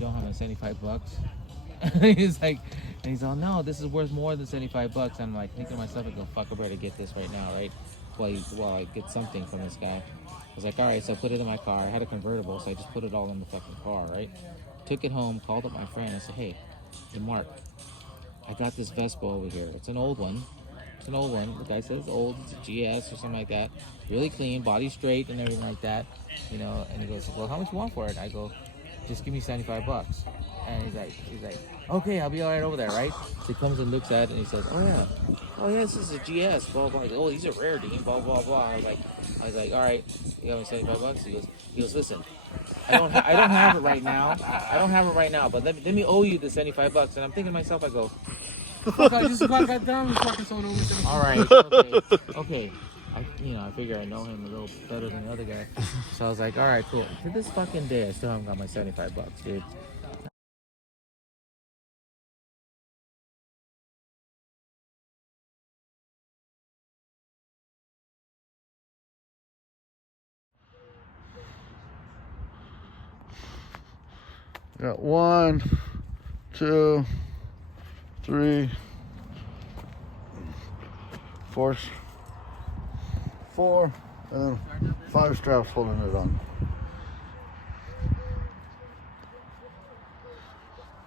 don't have my 75 bucks? He's like, and he's all, no, this is worth more than 75 bucks. I'm like thinking to myself, I go, fuck, I better get this right now, right? While I get something from this guy. I was like, all right, so I put it in my car. I had a convertible, so I just put it all in the fucking car, right? Took it home, called up my friend. I said, hey Mark, I got this Vespa over here. It's an old one. The guy says it's old. It's a GS or something like that. Really clean, body straight and everything like that. You know, and he goes, well, how much you want for it? I go, just give me 75 bucks. And he's like, okay, I'll be all right over there, right? So he comes and looks at it and he says, oh yeah, this is a GS, blah, blah, blah. Oh, these are rarity, blah, blah, blah. I was like, all right, you got me 75 bucks? He goes, listen, I don't have it right now. But let me owe you the 75 bucks. And I'm thinking to myself, I go, fuck, I just got that down and fucking someone over. All right, okay. I figure I know him a little better than the other guy. So I was like, all right, cool. To this fucking day, I still haven't got my 75 bucks, dude. Got 1, 2, 3, 4, and then 5 straps holding it on.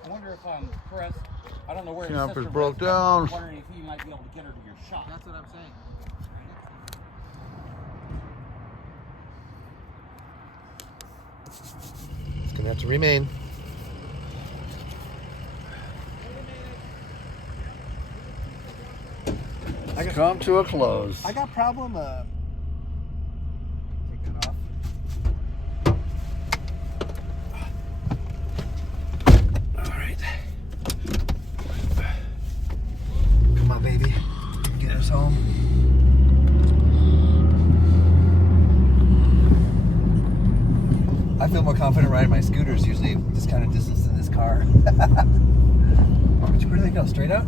I wonder if Chris, I don't know where Camper's broke down. I'm wondering if he might be able to get her to your shop. That's what I'm saying. It's gonna have to remain. Come to a close. I got problem. Take that off. All right. Come on, baby. Get us home. I feel more confident riding my scooters usually this kind of distance in this car. Where do they go? Straight out?